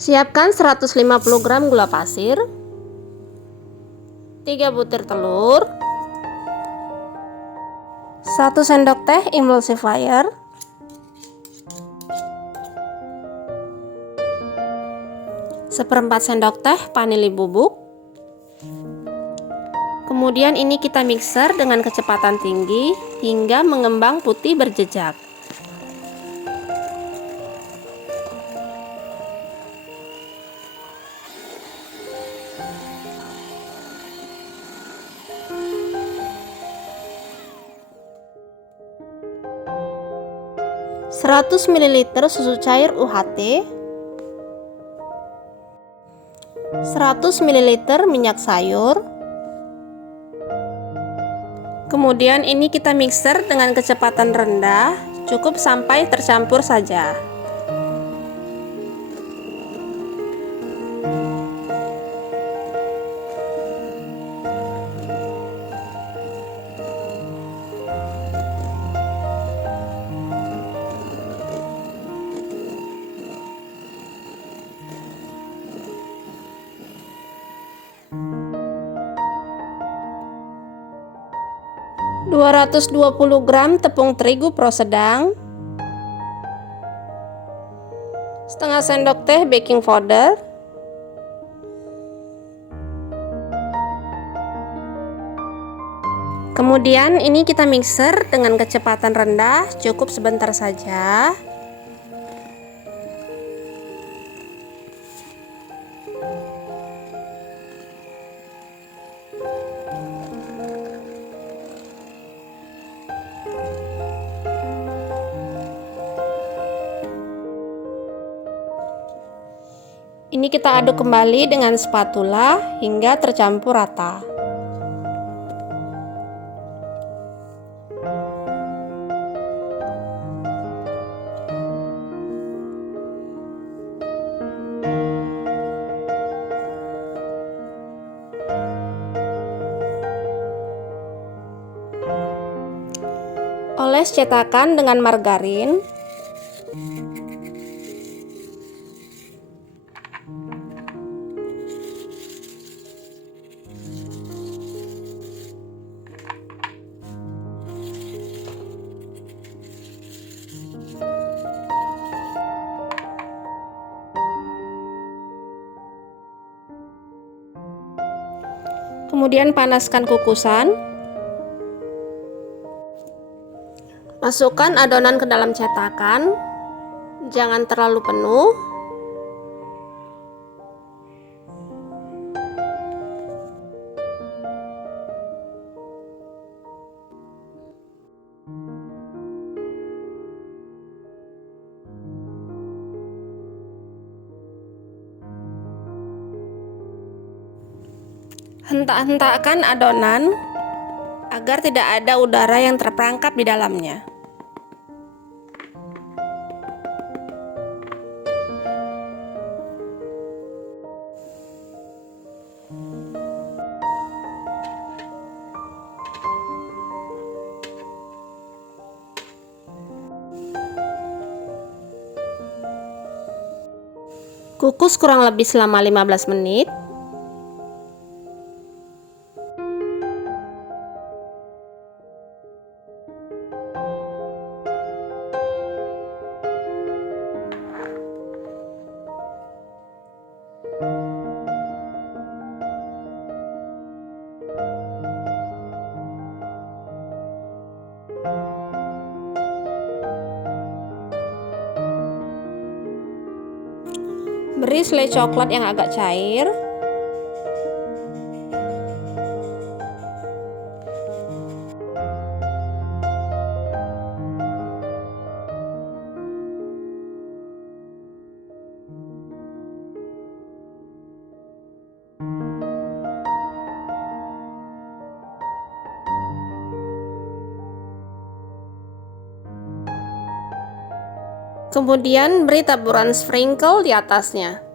Siapkan 150 gram gula pasir, 3 butir telur, 1 sendok teh emulsifier, seperempat sendok teh vanili bubuk. Kemudian ini kita mixer dengan kecepatan tinggi hingga mengembang putih berjejak. Seratus ml susu cair UHT, 100 ml minyak sayur. Kemudian ini kita mixer dengan kecepatan rendah, cukup sampai tercampur saja. Dua 220 gram tepung terigu pro sedang, setengah sendok teh baking powder, kemudian ini kita mixer dengan kecepatan rendah, cukup sebentar saja. Ini kita aduk kembali dengan spatula hingga tercampur rata. Oles cetakan dengan margarin. Kemudian panaskan kukusan. Masukkan adonan ke dalam cetakan. Jangan terlalu penuh. Hentak-hentakkan adonan agar tidak ada udara yang terperangkap di dalamnya. Kukus kurang lebih selama 15 menit. Beri selai coklat yang agak cair. Kemudian beri taburan sprinkle di atasnya.